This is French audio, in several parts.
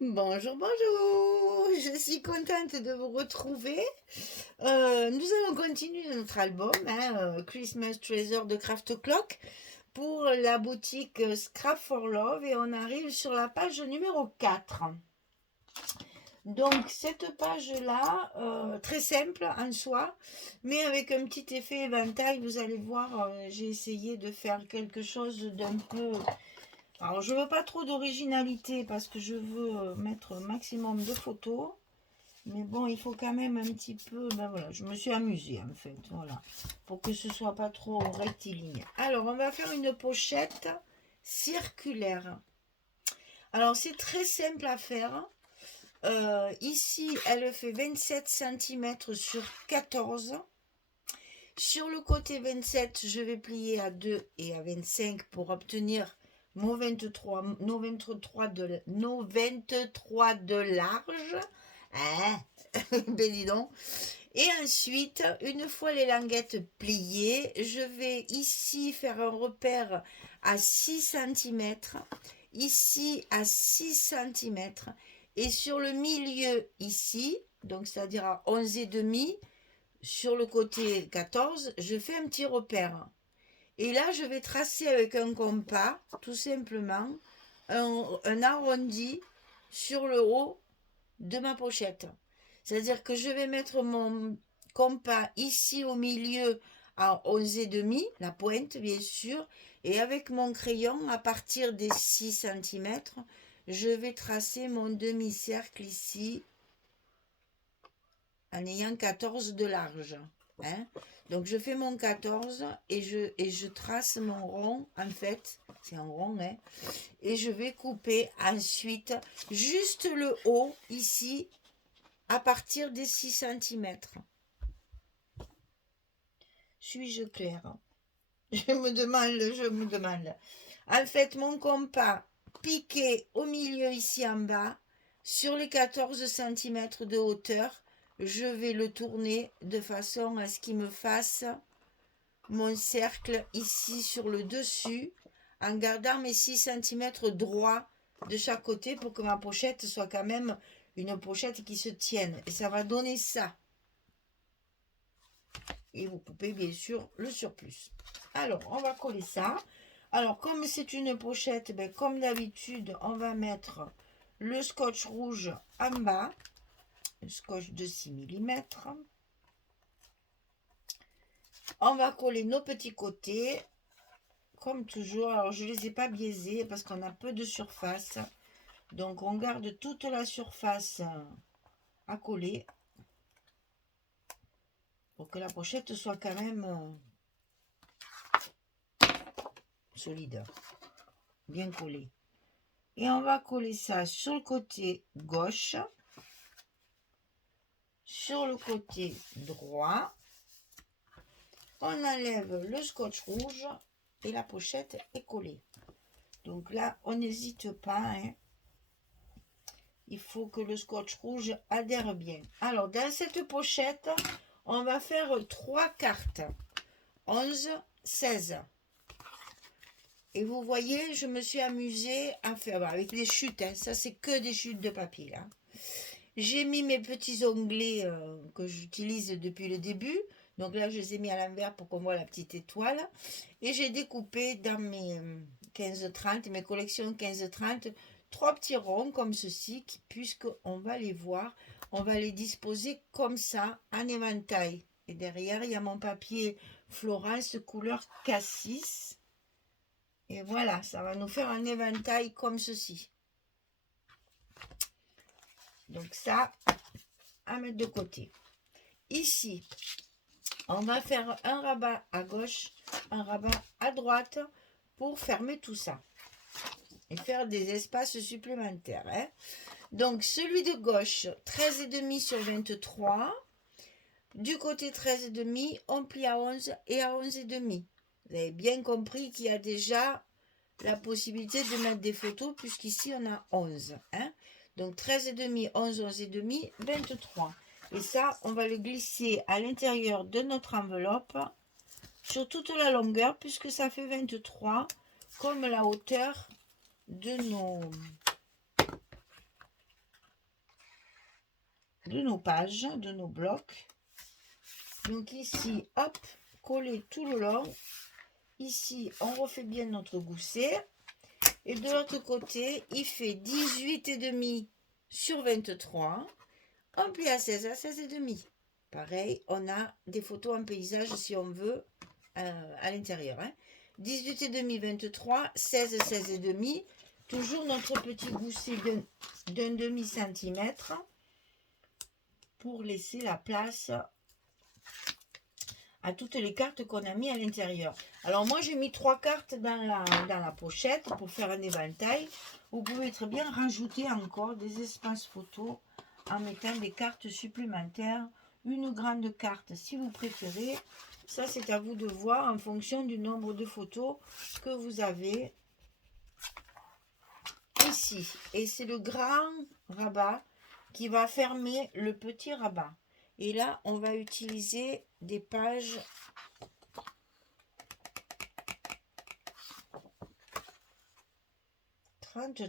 Bonjour, bonjour, je suis contente de vous retrouver. Nous allons continuer notre album, Christmas Treasure de Craft Clock, pour la boutique Scrap for Love, et on arrive sur la page numéro 4. Donc cette page-là, très simple en soi, mais avec un petit effet éventail, vous allez voir, j'ai essayé de faire quelque chose d'un peu... Alors je veux pas trop d'originalité parce que je veux mettre un maximum de photos. Mais bon, il faut quand même un petit peu... Ben voilà, je me suis amusée en fait, voilà. Pour que ce soit pas trop rectiligne. Alors, on va faire une pochette circulaire. Alors, c'est très simple à faire. Ici, elle fait 27 cm sur 14. Sur le côté 27, je vais plier à 2 et à 25 pour obtenir nos 23, nos 23 de large. Hein. Ben dis donc. Et ensuite, une fois les languettes pliées, je vais ici faire un repère à 6 cm, ici à 6 cm, et sur le milieu ici, donc c'est-à-dire à 11 et demi, sur le côté 14, je fais un petit repère. Et là, je vais tracer avec un compas, tout simplement, un arrondi sur le haut de ma pochette. C'est-à-dire que je vais mettre mon compas ici au milieu à 11 et demi, la pointe bien sûr, et avec mon crayon à partir des 6 cm, je vais tracer mon demi-cercle ici en ayant 14 de large. Hein. Donc je fais mon 14 et je trace mon rond, en fait, c'est un rond, hein, et je vais couper ensuite juste le haut ici à partir des 6 cm. Suis-je claire? Je me demande. En fait, mon compas piqué au milieu ici en bas, sur les 14 cm de hauteur, je vais le tourner de façon à ce qu'il me fasse mon cercle ici sur le dessus, en gardant mes 6 cm droits de chaque côté pour que ma pochette soit quand même une pochette qui se tienne. Et ça va donner ça. Et vous coupez bien sûr le surplus. Alors, on va coller ça. Alors, comme c'est une pochette, ben, comme d'habitude, on va mettre le scotch rouge en bas, le scotch de 6 mm. On va coller nos petits côtés, comme toujours. Alors, je ne les ai pas biaisés parce qu'on a peu de surface. Donc, on garde toute la surface à coller pour que la pochette soit quand même solide, bien collée. Et on va coller ça sur le côté gauche, sur le côté droit. On enlève le scotch rouge et la pochette est collée. Donc là, on n'hésite pas, hein. Il faut que le scotch rouge adhère bien. Alors, dans cette pochette, on va faire 3 cartes. 11, 16. Et vous voyez, je me suis amusée à faire avec les chutes. Hein. Ça, c'est que des chutes de papier, là. J'ai mis mes petits onglets que j'utilise depuis le début. Donc là, je les ai mis à l'envers pour qu'on voit la petite étoile. Et j'ai découpé dans mes 15-30, mes collections 15-30, 3 petits ronds comme ceci, puisqu'on va les voir. On va les disposer comme ça, en éventail. Et derrière, il y a mon papier Florence couleur cassis. Et voilà, ça va nous faire un éventail comme ceci. Donc ça, à mettre de côté. Ici, on va faire un rabat à gauche, un rabat à droite pour fermer tout ça et faire des espaces supplémentaires. Hein. Donc celui de gauche, 13,5 sur 23. Du côté 13,5, on plie à 11 et à 11,5. Vous avez bien compris qu'il y a déjà la possibilité de mettre des photos puisqu'ici on a 11. Hein. Donc 13,5, 11, 11,5, 23. Et ça, on va le glisser à l'intérieur de notre enveloppe sur toute la longueur puisque ça fait 23 comme la hauteur de de nos pages, de nos blocs. Donc ici, hop, coller tout le long. Ici, on refait bien notre gousset. Et de l'autre côté, il fait 18,5 sur 23. On plie à 16 et demi. Pareil, on a des photos en paysage si on veut à l'intérieur. 18,5, 23, 16, 16,5. Toujours notre petit gousset d'un demi-centimètre pour laisser la place à toutes les cartes qu'on a mis à l'intérieur. Alors moi j'ai mis 3 cartes dans la pochette pour faire un éventail. Vous pouvez très bien rajouter encore des espaces photos en mettant des cartes supplémentaires, une grande carte si vous préférez. Ça c'est à vous de voir en fonction du nombre de photos que vous avez ici. Et c'est le grand rabat qui va fermer le petit rabat. Et là, on va utiliser des pages « 30.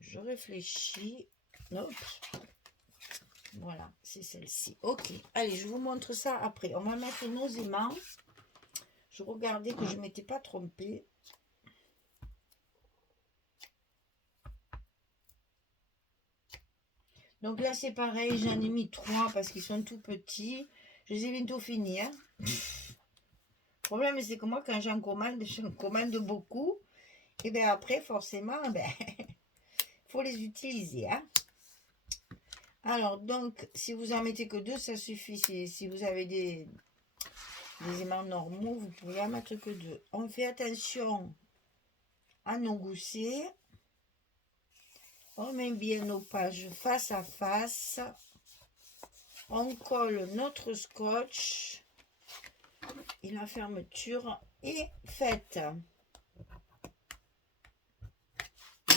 Je réfléchis. Hop. Voilà, c'est celle-ci. Ok, allez, je vous montre ça après. On va mettre nos aimants. Je regardais que je ne m'étais pas trompée. Donc là, c'est pareil, j'en ai mis 3 parce qu'ils sont tout petits. Je les ai bientôt finis. Le problème, c'est que moi, quand j'en commande beaucoup. Et bien après, forcément, faut les utiliser. Alors, donc, si vous en mettez que 2, ça suffit. Si vous avez des aimants normaux, vous pouvez en mettre que 2. On fait attention à nos goussets. On met bien nos pages face à face. On colle notre scotch. Et la fermeture est faite.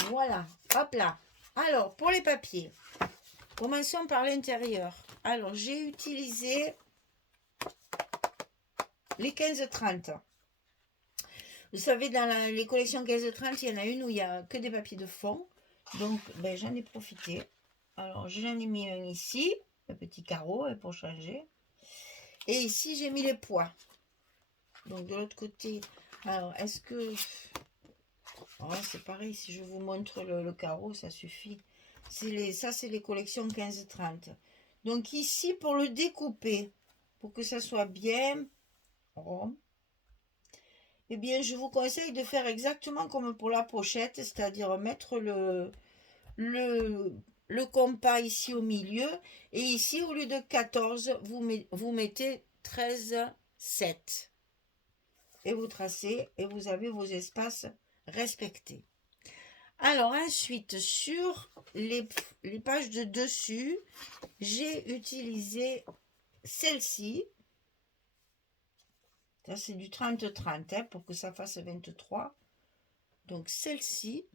Voilà, hop là. Alors, pour les papiers, commençons par l'intérieur. Alors, j'ai utilisé les 15-30. Vous savez, dans les collections 15-30, il y en a une où il n'y a que des papiers de fond. Donc, j'en ai profité. Alors, j'en ai mis un ici, un petit carreau pour changer. Et ici, j'ai mis les poids. Donc, de l'autre côté, alors, est-ce que... Oh, c'est pareil, si je vous montre le carreau, ça suffit. Ça, c'est les collections 15-30. Donc, ici, pour le découper, pour que ça soit bien rond, eh bien, je vous conseille de faire exactement comme pour la pochette, c'est-à-dire mettre le compas ici au milieu, et ici, au lieu de 14, vous mettez 13,7. Et vous tracez, et vous avez vos espaces respectés. Alors, ensuite, sur les pages de dessus, j'ai utilisé celle-ci. Ça, c'est du 30-30 pour que ça fasse 23. Donc, celle-ci,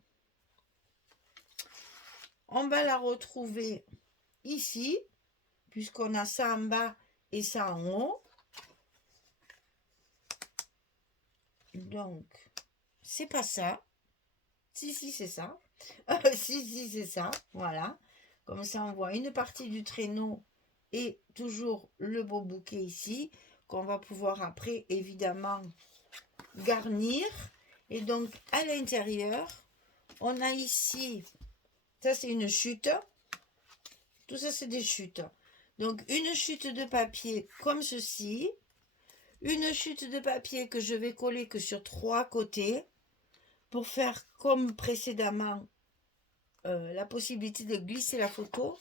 on va la retrouver ici, puisqu'on a ça en bas et ça en haut. Donc, c'est pas ça. Si, c'est ça. Si, c'est ça. Voilà. Comme ça, on voit une partie du traîneau et toujours le beau bouquet ici, qu'on va pouvoir après, évidemment, garnir. Et donc, à l'intérieur, on a ici, ça c'est une chute. Tout ça, c'est des chutes. Donc, une chute de papier comme ceci. Une chute de papier que je vais coller que sur 3 côtés pour faire comme précédemment la possibilité de glisser la photo.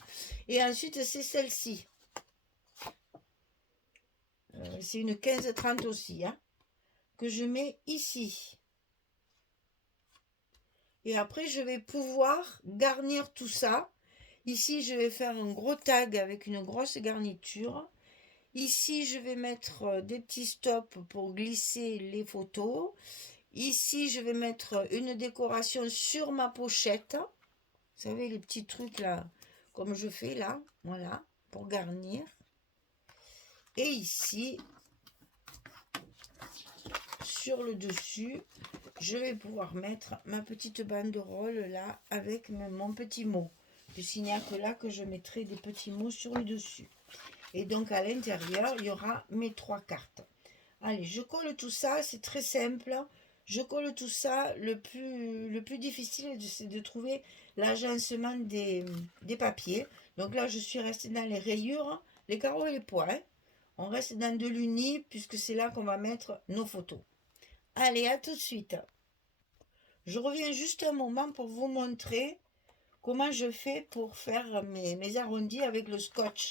Et ensuite, c'est celle-ci. C'est une 15-30 aussi, que je mets ici. Et après, je vais pouvoir garnir tout ça. Ici, je vais faire un gros tag avec une grosse garniture. Ici, je vais mettre des petits stops pour glisser les photos. Ici, je vais mettre une décoration sur ma pochette. Vous savez, les petits trucs là, comme je fais là, voilà, pour garnir. Et ici, sur le dessus, je vais pouvoir mettre ma petite banderole là avec mon petit mot. puisqu'il n'y a que là que je mettrai des petits mots sur le dessus. Et donc à l'intérieur, il y aura mes 3 cartes. Allez, je colle tout ça, c'est très simple. Je colle tout ça. Le plus difficile, c'est de trouver l'agencement des papiers. Donc là, je suis restée dans les rayures, les carreaux et les points. Hein. On reste dans de l'uni, puisque c'est là qu'on va mettre nos photos. Allez, à tout de suite. Je reviens juste un moment pour vous montrer comment je fais pour faire mes arrondis avec le scotch.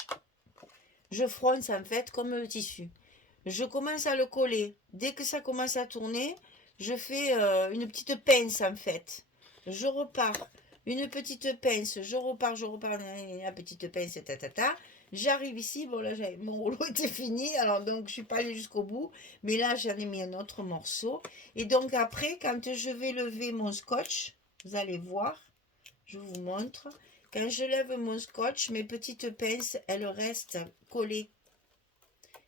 Je fronce en fait comme le tissu. Je commence à le coller. Dès que ça commence à tourner, je fais une petite pince en fait. Je repars. Une petite pince. Je repars. La petite pince, ta. J'arrive ici. Bon, là, mon rouleau était fini. Alors, donc, je ne suis pas allée jusqu'au bout. Mais là, j'en ai mis un autre morceau. Et donc, après, quand je vais lever mon scotch, vous allez voir. Je vous montre. Quand je lève mon scotch, mes petites pinces, elles restent collées.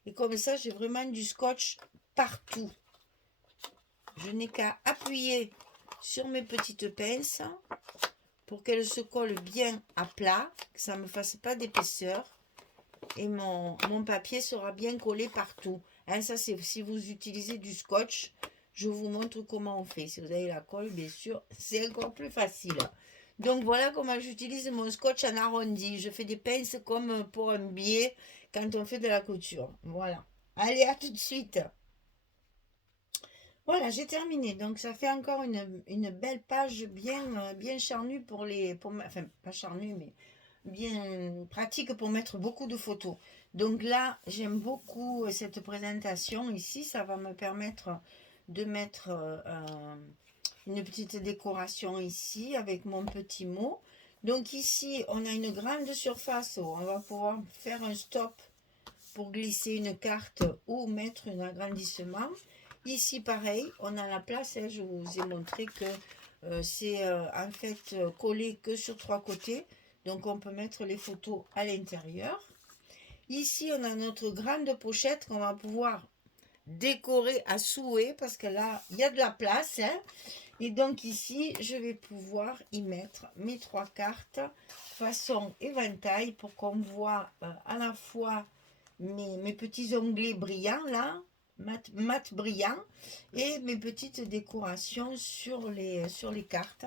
Et comme ça, j'ai vraiment du scotch partout. Je n'ai qu'à appuyer sur mes petites pinces pour qu'elles se collent bien à plat, que ça ne me fasse pas d'épaisseur. Et mon papier sera bien collé partout. Hein, ça, c'est si vous utilisez du scotch. Je vous montre comment on fait. Si vous avez la colle, bien sûr, c'est encore plus facile. Donc, voilà comment j'utilise mon scotch en arrondi. Je fais des pinces comme pour un biais quand on fait de la couture. Voilà. Allez, à tout de suite. Voilà, j'ai terminé. Donc, ça fait encore une belle page bien charnue enfin, pas charnue, mais bien pratique pour mettre beaucoup de photos. Donc là, j'aime beaucoup cette présentation ici. Ça va me permettre de mettre une petite décoration ici avec mon petit mot. Donc ici, on a une grande surface où on va pouvoir faire un stop pour glisser une carte ou mettre un agrandissement. Ici, pareil, on a la place. Hein, je vous ai montré que c'est en fait collé que sur 3 côtés. Donc, on peut mettre les photos à l'intérieur. Ici, on a notre grande pochette qu'on va pouvoir décorer à souhait parce que là, il y a de la place. Hein. Et donc, ici, je vais pouvoir y mettre mes 3 cartes façon éventail pour qu'on voit à la fois mes petits onglets brillants là, mat brillant, et mes petites décorations sur les cartes.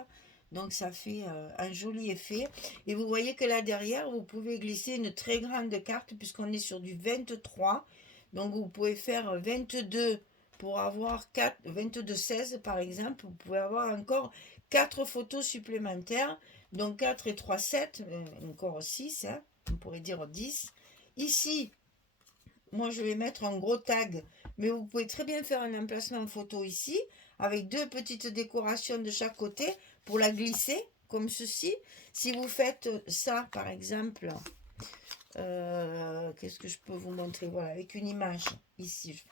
Donc ça fait un joli effet. Et vous voyez que là derrière, vous pouvez glisser une très grande carte puisqu'on est sur du 23. Donc vous pouvez faire 22 pour avoir 22-16 par exemple. Vous pouvez avoir encore 4 photos supplémentaires. Donc 4 et 3, 7, encore 6, hein, on pourrait dire 10. Ici, moi je vais mettre un gros tag, mais vous pouvez très bien faire un emplacement photo ici, avec 2 petites décorations de chaque côté, pour la glisser, comme ceci. Si vous faites ça, par exemple, qu'est-ce que je peux vous montrer? Voilà, avec une image, ici,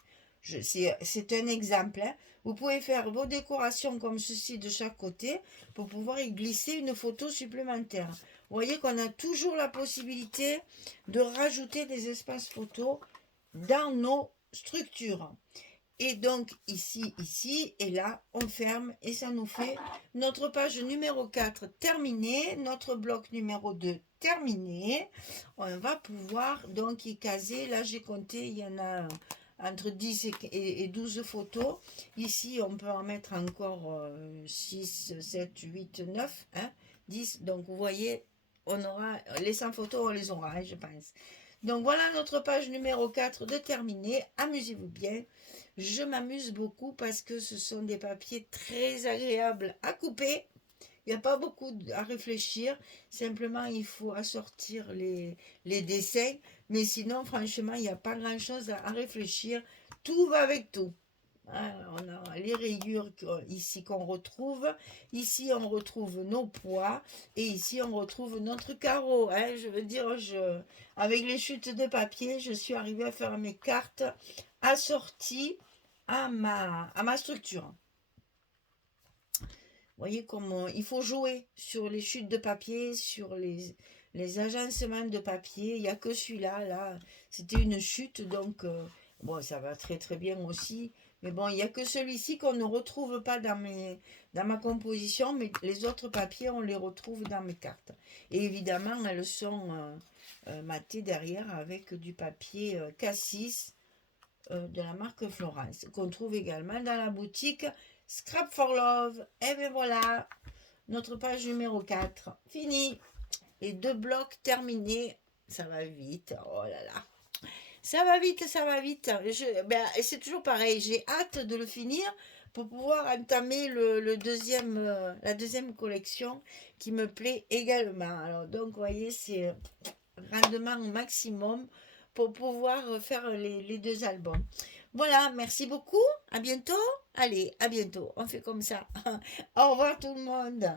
c'est un exemple. Hein. Vous pouvez faire vos décorations comme ceci de chaque côté, pour pouvoir y glisser une photo supplémentaire. Vous voyez qu'on a toujours la possibilité de rajouter des espaces photos dans nos structures. Et donc ici, et là, on ferme et ça nous fait notre page numéro 4 terminée, notre bloc numéro 2 terminé. On va pouvoir donc y caser, là j'ai compté, il y en a entre 10 et 12 photos. Ici, on peut en mettre encore 6, 7, 8, 9, hein, 10. Donc vous voyez, on aura les 100 photos, on les aura, hein, je pense. Donc voilà notre page numéro 4 de terminée. Amusez-vous bien. Je m'amuse beaucoup parce que ce sont des papiers très agréables à couper. Il n'y a pas beaucoup à réfléchir. Simplement, il faut assortir les dessins. Mais sinon, franchement, il n'y a pas grand-chose à réfléchir. Tout va avec tout. Hein, on a les rayures ici qu'on retrouve. Ici, on retrouve nos poids. Et ici, on retrouve notre carreau. Hein, je veux dire, avec les chutes de papier, je suis arrivée à faire mes cartes assorties à ma structure. Vous voyez comment il faut jouer sur les chutes de papier, sur les agencements de papier. Il n'y a que celui-là, là, c'était une chute, donc bon, ça va très très bien aussi. Mais bon, il n'y a que celui-ci qu'on ne retrouve pas dans ma composition, mais les autres papiers, on les retrouve dans mes cartes. Et évidemment, elles sont matées derrière avec du papier Cassis de la marque Florence, qu'on trouve également dans la boutique Scrap for Love. Et bien voilà, notre page numéro 4, fini. Les 2 blocs terminés. Ça va vite, oh là là. Ça va vite, ça va vite. Et c'est toujours pareil, j'ai hâte de le finir pour pouvoir entamer la deuxième collection qui me plaît également. Alors donc, vous voyez, c'est rendement au maximum pour pouvoir faire les 2 albums. Voilà, merci beaucoup. À bientôt. Allez, à bientôt. On fait comme ça. Au revoir tout le monde.